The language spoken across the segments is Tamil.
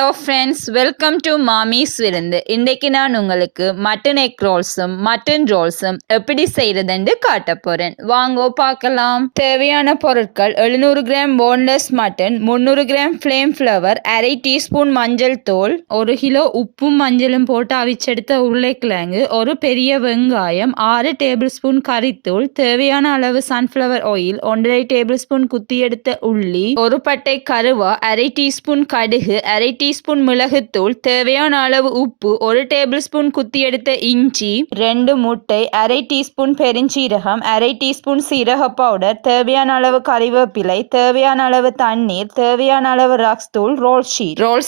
ஹலோ ஃப்ரெண்ட்ஸ், வெல்கம் டு மாமிஸ் விருந்து. இன்றைக்கு நான் உங்களுக்கு மட்டன் எக் ரோல்ஸும் மட்டன் ரோல்ஸும் எப்படி செய்யறதுன்னு காட்ட போறேன். வாங்கோ பார்க்கலாம். தேவையான பொருட்கள்: 700 gram boneless mutton, 300 gram flame flower, அரை டீஸ்பூன் மஞ்சள் தூள், 1 கிலோ உப்பும் மஞ்சளும் போட்டு அவிச்செடுத்த உருளைக்கிழங்கு, ஒரு பெரிய வெங்காயம், 6 டேபிள் ஸ்பூன் கறித்தூள், தேவையான அளவு சன்ஃப்ளவர் ஆயில், 1.5 டேபிள் ஸ்பூன் குத்தி எடுத்த உள்ளி, ஒரு பட்டை கருவா, அரை டீஸ்பூன் கடுகு, அரை டீஸ்பூன் மிளகுத்தூள், தேவையான அளவு உப்பு, 1 டேபிள் ஸ்பூன் குத்தி எடுத்த இஞ்சி, 2 முட்டை, அரை டீஸ்பூன் பெருஞ்சீரகம், அரை டீஸ்பூன் சீரக பவுடர், தேவையான அளவு கறிவேப்பிலை, தேவையான அளவு தண்ணீர், தேவையான அளவு ரக்ஸ் தூள், ரோல்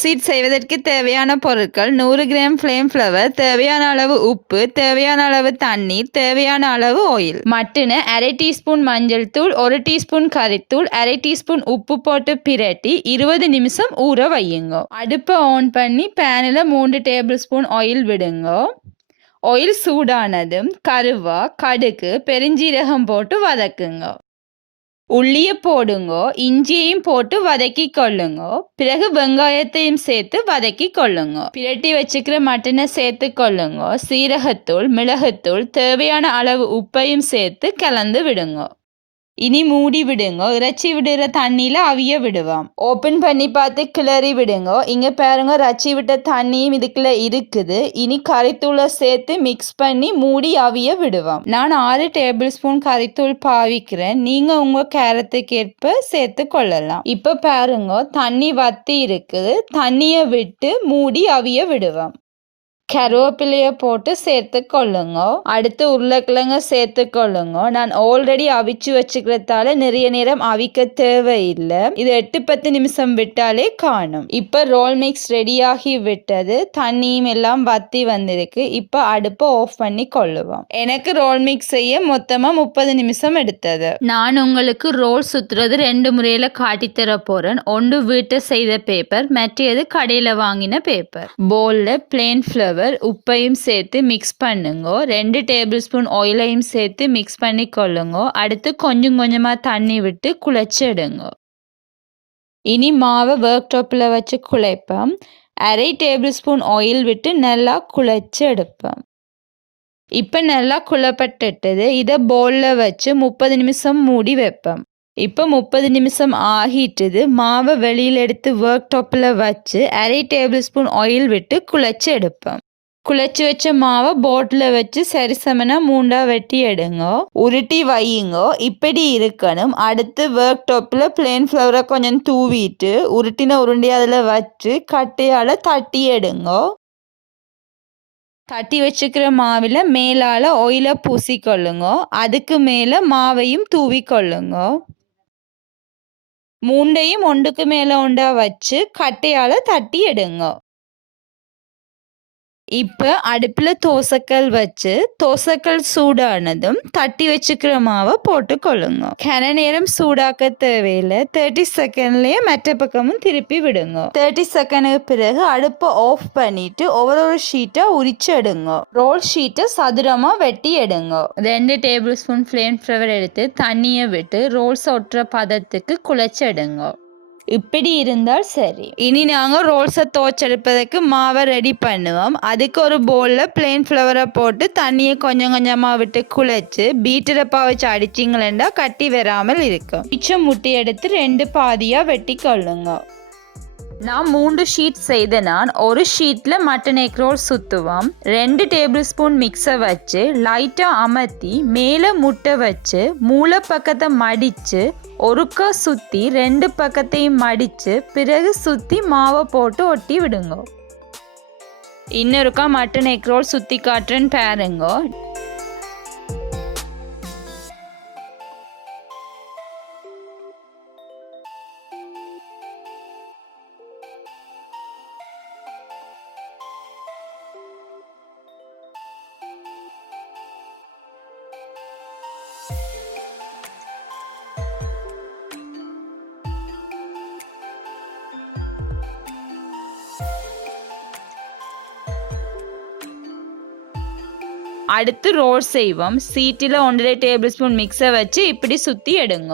ஷீட் செய்வதற்கு தேவையான பொருட்கள்: 100 கிராம் ஃப்ளேம் ஃப்ளவர், தேவையான அளவு உப்பு, தேவையான அளவு தண்ணீர், தேவையான அளவு ஆயில். மட்டனை அரை டீஸ்பூன் மஞ்சள் தூள், 1 டீஸ்பூன் கறித்தூள், அரை டீஸ்பூன் உப்பு போட்டு பிரட்டி 20 நிமிஷம் ஊற வையுங்க. அடுப்பை ஆன் பண்ணி பேனில் 3 டேபிள் ஸ்பூன் ஆயில் விடுங்க. ஆயில் சூடானதும் கருவா, கடுகு, பெருஞ்சீரகம் போட்டு வதக்குங்க. உள்ளியை போடுங்க. இஞ்சியையும் போட்டு வதக்கி கொள்ளுங்க. பிறகு வெங்காயத்தையும் சேர்த்து வதக்கி கொள்ளுங்க. பிரட்டி வச்சுக்கிற மட்டனை சேர்த்து கொள்ளுங்க. சீரகத்தூள், மிளகுத்தூள், தேவையான அளவு உப்பையும் சேர்த்து கலந்து விடுங்க. இனி மூடி விடுங்க. இறைச்சி விடுற தண்ணியில அவிய விடுவோம். ஓப்பன் பண்ணி பார்த்து கிளறி விடுங்க. இங்க பாருங்க, இறைச்சி விட்ட தண்ணியும் இதுக்குள்ள இருக்குது. இனி கறித்தூளை சேர்த்து மிக்ஸ் பண்ணி மூடி அவிய விடுவோம். நான் 6 டேபிள் ஸ்பூன் கறித்தூள் பாவிக்கிறேன். நீங்க உங்க கேரத்துக்கு ஏற்ப சேர்த்து கொள்ளலாம். இப்ப பாருங்க, தண்ணி வத்தி இருக்குது. தண்ணியை விட்டு மூடி அவிய விடுவோம். கருவேப்பிலையை போட்டு சேர்த்து கொள்ளுங்க. அடுத்து உருளைக்கிழங்க சேர்த்து கொள்ளுங்க. நான் ஆல்ரெடி அவிச்சு வச்சுக்கிறதால நிறைய நேரம் அவிக்க தேவையில்லை. இது 8-10 நிமிஷம் விட்டாலே காணும். இப்ப ரோல் மிக்ஸ் ரெடியாகி விட்டது. தண்ணியும் எல்லாம் வத்தி வந்திருக்கு. இப்ப அடுப்பை ஆஃப் பண்ணி கொள்ளுவோம். எனக்கு ரோல் மிக்ஸ் செய்ய மொத்தமா 30 நிமிஷம் எடுத்தது. நான் உங்களுக்கு ரோல் சுத்துறது 2 முறையில காட்டித்தர போறேன். ஒன்று வீட்டை செய்த பேப்பர், மற்றது கடையில வாங்கின பேப்பர். போல்ல பிளேன் ஃப்ளவர், உப்பையும் சேர்த்து மிக்ஸ் பண்ணுங்க. 2 டேபிள் ஸ்பூன் ஆயிலையும் சேர்த்து மிக்ஸ் பண்ணி கொள்ளுங்க. அடுத்து கொஞ்சம் கொஞ்சமா தண்ணி விட்டு குழைச்சி எடுங்க. இனி மாவை ஒர்க் டாப்பில் வச்சு குழைப்போம். அரை டேபிள் ஸ்பூன் ஆயில் விட்டு நல்லா குழைச்சி எடுப்போம். இப்போ நல்லா குழப்பட்டுட்டது. இதை பவுலில் வச்சு 30 நிமிஷம் மூடி வைப்போம். இப்போ 30 நிமிஷம் ஆகிட்டுது. மாவை வெளியில் எடுத்து ஒர்க் டாப்பில் வச்சு அரை டேபிள் ஸ்பூன் ஆயில் விட்டு குழைச்சி எடுப்போம். குழைச்சி வச்ச மாவை போட்டில் வச்சு சரிசமனா 3 வெட்டி எடுங்க. உருட்டி வையுங்க. இப்படி இருக்கணும். அடுத்து ஒர்க் டாப்பில் பிளேன் ஃப்ளவரை கொஞ்சம் தூவிட்டு உருட்டின உருண்டி அதில் வச்சு கட்டையால் தட்டி எடுங்க. தட்டி வச்சுக்கிற மாவில் மேலால் ஆயிலை பூசிக்கொள்ளுங்க. அதுக்கு மேலே மாவையும் தூவி கொள்ளுங்க. 3ஐயும் ஒன்றுக்கு மேலே ஒன்றா வச்சு கட்டையால் தட்டி எடுங்க. இப்போ அடுப்பில் தோசைக்கல் வச்சு தோசைக்கல் சூடானதும் தட்டி வச்சுக்கிற மாவை போட்டு கொள்ளுங்க. கன நேரம் சூடாக்க தேவையில்லை. 30 செகண்ட்லேயே மற்ற பக்கமும் திருப்பி விடுங்க. 30 செகண்டுக்கு பிறகு அடுப்பை ஆஃப் பண்ணிட்டு ஒவ்வொரு ஷீட்டை உரிச்சு எடுங்க. ரோல் ஷீட்டை சதுரமாக வெட்டி எடுங்க. 2 டேபிள் ஸ்பூன் ஃப்ளேம் ஃப்ளவர் எடுத்து தண்ணியை விட்டு ரோல்ஸ் ஒட்டுற பதத்துக்கு குழைச்சி எடுங்க. இப்படி இருந்தால் சரி. இனி நாங்கள் ரோல்ஸை துவைச்செடுப்பதற்கு மாவை ரெடி பண்ணுவோம். அதுக்கு ஒரு பவுலில் பிளேன் ஃப்ளவரை போட்டு தண்ணியை கொஞ்சம் கொஞ்சமாக விட்டு குழைச்சி பீட்டரை பாவச்சு அடிச்சிங்களா கட்டி வராமல் இருக்கும். மிச்சம் முட்டை எடுத்து 2 பாதியாக வெட்டி கொள்ளுங்க. நான் 3 ஷீட் செய்த ஒரு ஷீட்டில் மட்டன் எக் ரோல் சுற்றுவோம். 2 டேபிள் ஸ்பூன் மிக்ஸை வச்சு லைட்டாக அமர்த்தி மேலே முட்டை வச்சு மூளை பக்கத்தை மடித்து ஒருக்கா சுற்றி 2 பக்கத்தையும் மடித்து பிறகு சுற்றி மாவை போட்டு ஒட்டி விடுங்க. இன்னொருக்கா மட்டன் எக் ரோல் சுற்றி காட்டுறேன்னு பாருங்க. அடுத்து ரோல் செய்வோம். சீட்டில் 1.5 டேபிள் ஸ்பூன் மிக்ஸை வச்சு இப்படி சுற்றி எடுங்க.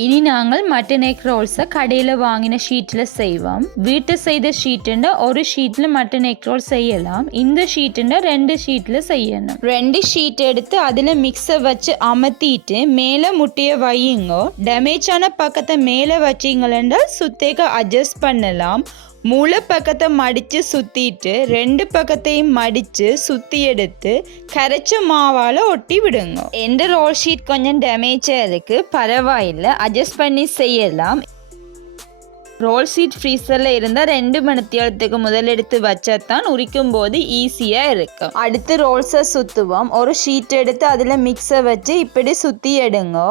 இனி நாங்கள் மட்டன் எக் ரோல்ஸை கடையில் வாங்கின ஷீட்டில் செய்வோம். வீட்டை செய்த ஷீட்டுன்னா ஒரு ஷீட்டில் மட்டன் எக் ரோல் செய்யலாம். இந்த ஷீட்டுன்னா 2 ஷீட்டில் செய்யணும். 2 ஷீட் எடுத்து அதில் மிக்ஸை வச்சு அமர்த்திட்டு மேலே முட்டையை வையுங்க. டேமேஜான பக்கத்தை மேலே வச்சிங்களா சுத்தேக்க அட்ஜஸ்ட் பண்ணலாம். மூளை பக்கத்தை மடித்து சுற்றிட்டு 2 பக்கத்தையும் மடித்து சுற்றி எடுத்து கரைச்ச மாவால் ஒட்டி விடுங்க. எந்த ரோல் ஷீட் கொஞ்சம் டேமேஜாக இருக்குது, பரவாயில்லை, அட்ஜஸ்ட் பண்ணி செய்யலாம். ரோல் ஷீட் ஃப்ரீசரில் இருந்தால் 2 மணி நேரத்துக்கு முதல் எடுத்து வச்சா தான் உரிக்கும் போது ஈஸியாக இருக்கும். அடுத்து ரோல்ஸை சுற்றுவோம். ஒரு ஷீட் எடுத்து அதில் மிக்ஸை வச்சு இப்படி சுற்றி எடுங்க.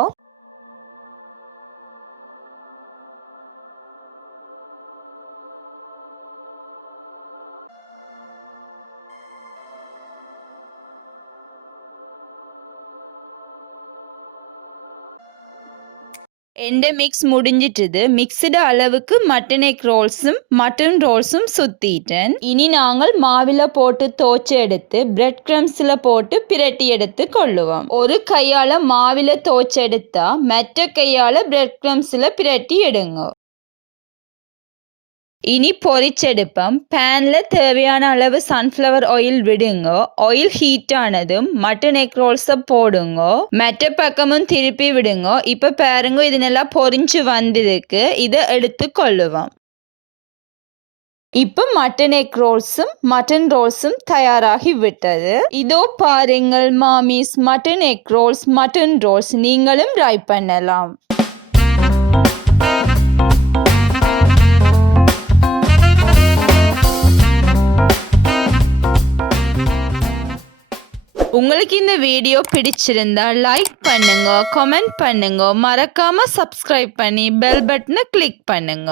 எந்த மிக்ஸ் முடிஞ்சிட்டுது. மிக்ஸ்டு அளவுக்கு மட்டன் எக் ரோல்ஸும் மட்டன் ரோல்ஸும் சுற்றிட்டேன். இனி நாங்கள் மாவில் போட்டு தோச்சு எடுத்து பிரெட் கிரம்ஸில் போட்டு பிரட்டி எடுத்து கொள்ளுவோம். ஒரு கையால் மாவில் தோச்சு எடுத்தா மற்ற கையால் பிரெட் கிரம்ஸில் பிரட்டி எடுங்க. இனி பொரிச்செடுப்போம். பேனில் தேவையான அளவு சன்ஃப்ளவர் ஆயில் விடுங்க. ஆயில் ஹீட் ஆனதும் மட்டன் எக் ரோல்ஸை போடுங்க. மற்ற பக்கமும் திருப்பி விடுங்க. இப்போ பாருங்க, இது நல்லா பொரிஞ்சு வந்திருக்கு. இதை எடுத்து கொள்ளுவோம். இப்போ மட்டன் எக் ரோல்ஸும் மட்டன் ரோல்ஸும் தயாராகி விட்டது. இதோ பாருங்கள் மாமிஸ், mutton egg rolls, mutton rolls. நீங்களும் ட்ரை பண்ணலாம். உங்களுக்கு இந்த வீடியோ பிடிச்சிருந்தா லைக் பண்ணுங்க, கமெண்ட் பண்ணுங்க, மறக்காம சப்ஸ்கிரைப் பண்ணி பெல் பட்டனை கிளிக் பண்ணுங்க.